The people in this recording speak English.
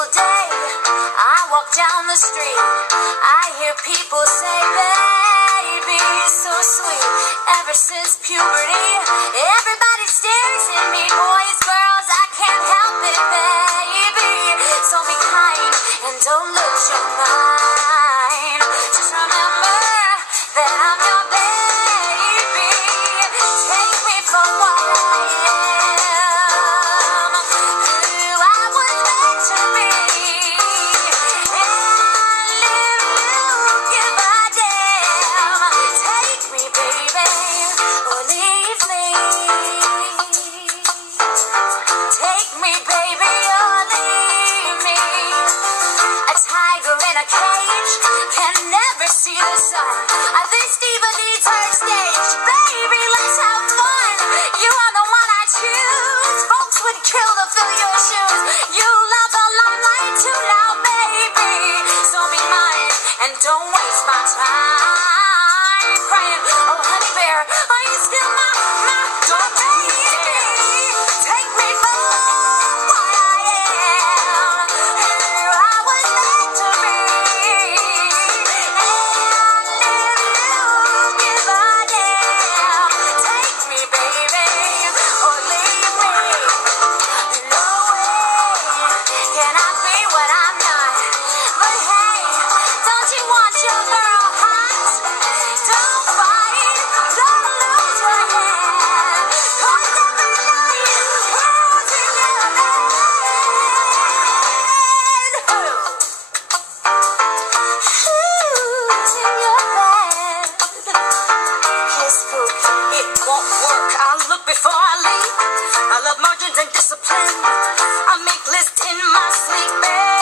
beautiful day. I walk down the street. I hear people say, baby, so sweet. Ever since puberty, everybody stares at me. Boys, girls, I can't help it, baby. So be kind and don't lose your mind. Just remember that I'm your baby. Take me for what I am, who I was meant to be, and if you give a damn, take me, baby, or leave me. Take me, baby, or leave me. A tiger in a cage can never see the sun. This diva needs her stage. Baby, let's have fun. You are the one I choose. Folks would kill to fill your shoes. You love the limelight too loud, baby. So be mine and don't waste my time crying, oh honey bear, are you still my don't baby? Take me for what I am, who I was meant to be, and if you give a damn, take me, baby, or leave me. No way can I be what I'm not, but hey, don't you want your girl hot? Don't fight, don't lose your head, 'cause every night who's in your bed? Who's in your bed? Kiss book, it won't work. I'll look before I leave. I love margins and discipline. I make lists in my sleep, babe.